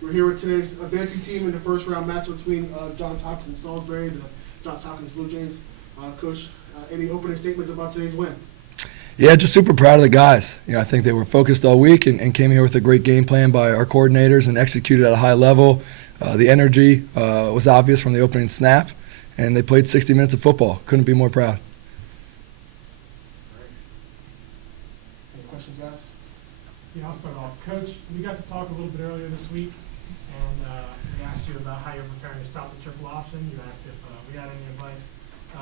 We're here with today's advancing team in the first round match between Johns Hopkins and Salisbury, the Johns Hopkins Blue Jays. Coach, any opening statements about today's win? Yeah, just super proud of the guys. I think they were focused all week and came here with a great game plan by our coordinators and executed at a high level. The energy was obvious from the opening snap, and they played 60 minutes of football. Couldn't be more proud. Any questions, guys? Yeah, I'll start off. Coach, we got to talk a little bit earlier this week, and we asked you about how you're preparing to stop the triple option. You asked if we had any advice.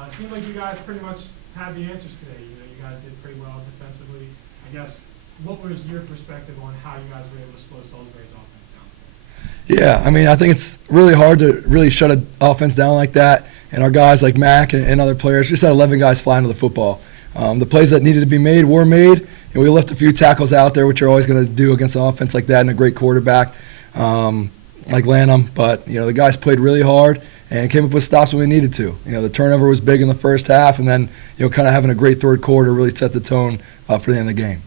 It seemed like you guys pretty much had the answers today. You guys did pretty well defensively. I guess, what was your perspective on how you guys were able to slow Salisbury's offense down? Yeah, I think it's really hard to really shut an offense down like that. And our guys like Mac and other players just had 11 guys flying to the football. The plays that needed to be made were made, and we left a few tackles out there, which you're always going to do against an offense like that and a great quarterback like Lanham. But, the guys played really hard and came up with stops when we needed to. The turnover was big in the first half, and then, kind of having a great third quarter really set the tone for the end of the game.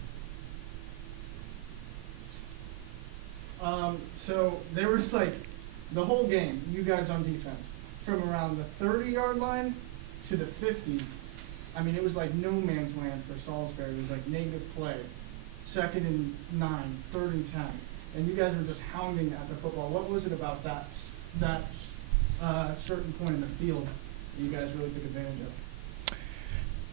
So there was the whole game, you guys on defense, from around the 30-yard line to the 50. I mean, it was like no man's land for Salisbury. It was like negative play, 2nd and 9, 3rd and 10, and you guys were just hounding at the football. What was it about that certain point in the field that you guys really took advantage of?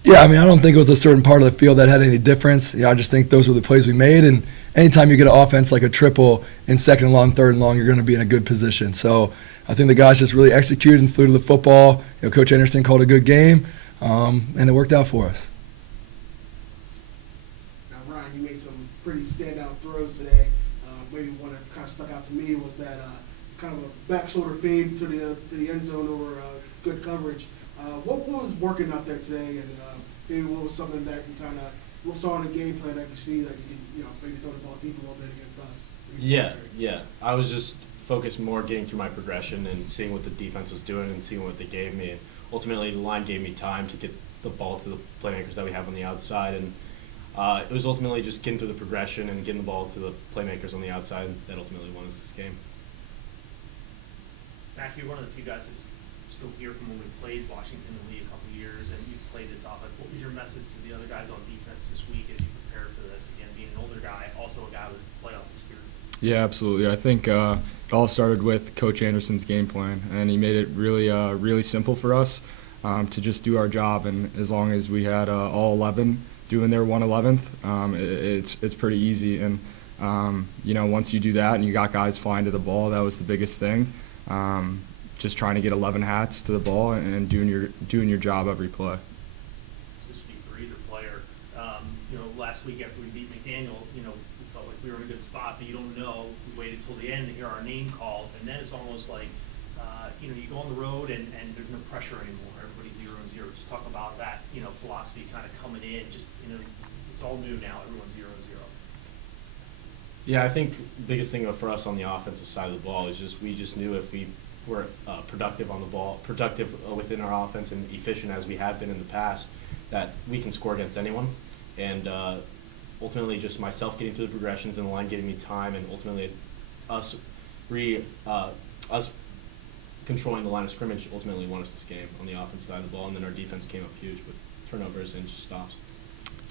Yeah, I don't think it was a certain part of the field that had any difference. I just think those were the plays we made, and anytime you get an offense like a triple in 2nd and long, 3rd and long, you're going to be in a good position. So I think the guys just really executed and flew to the football. Coach Anderson called a good game, and it worked out for us. Now, Ryan, you made some pretty standout throws today. Maybe one that kind of stuck out to me was that kind of a back shoulder fade to the end zone over good coverage. What was working out there today, and maybe what was something that you kind of saw in the game plan that you see that you can maybe throw the ball deep a little bit against us? Yeah. I was just focused more getting through my progression and seeing what the defense was doing and seeing what they gave me. And ultimately, the line gave me time to get the ball to the playmakers that we have on the outside, and it was ultimately just getting through the progression and getting the ball to the playmakers on the outside that ultimately won us this game. Mac, you're one of the few guys that's still here from when we played Washington in the league a couple of years, and you've played this offense. What was your message to the other guys on defense this week as you prepared for this? Again, being an older guy, also a guy with playoff experience. Yeah, absolutely. I think it all started with Coach Anderson's game plan, and he made it really, really simple for us to just do our job. And as long as we had all 11 doing their 1/11th, it's pretty easy. And once you do that and you got guys flying to the ball, that was the biggest thing. Just trying to get 11 hats to the ball and doing your job every play. Just speak for either player. Last week after we beat McDaniel, we felt like we were in a good spot, but you don't know. We waited till the end to hear our name called, and then it's almost like, you go on the road and there's no pressure anymore. Everybody's 0-0. Just talk about that, philosophy kind of coming in. Just, it's all new now. Everyone's 0-0. Yeah, I think the biggest thing for us on the offensive side of the ball is we just knew if we were productive on the ball, productive within our offense and efficient as we have been in the past, that we can score against anyone. And ultimately just myself getting through the progressions and the line getting me time, and ultimately us controlling the line of scrimmage ultimately won us this game on the offensive side of the ball, and then our defense came up huge with turnovers and just stops.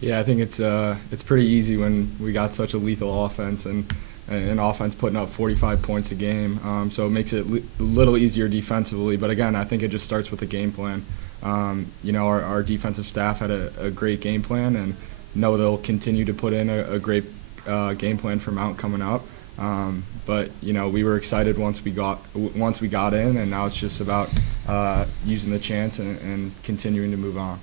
Yeah, I think it's pretty easy when we got such a lethal offense and an offense putting up 45 points a game. So it makes it a little easier defensively. But again, I think it just starts with the game plan. Our defensive staff had a great game plan, and know they'll continue to put in a great game plan for Mount coming up. But we were excited once we got in, and now it's just about using the chance and continuing to move on.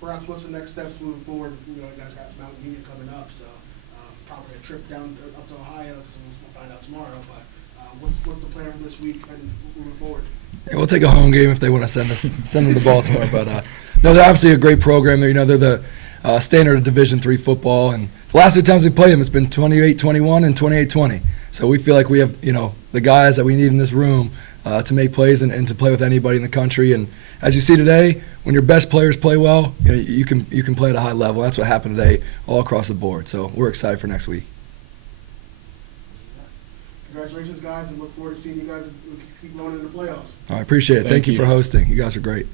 Perhaps what's the next steps moving forward? You guys got Mountain Union coming up, so probably a trip down up to Ohio, so we'll find out tomorrow. But what's the plan for this week and moving forward? Yeah, we'll take a home game if they want to send them to Baltimore. But no, they're obviously a great program. They're the standard of Division III football, and the last 2 times we played them, it's been 28-21 and 28-20. So we feel like we have the guys that we need in this room to make plays and to play with anybody in the country. And as you see today, when your best players play well, you can play at a high level. That's what happened today all across the board. So we're excited for next week. Congratulations, guys, and look forward to seeing you guys keep going in the playoffs. I appreciate it. Thank Thank you for you. hosting. You guys are great.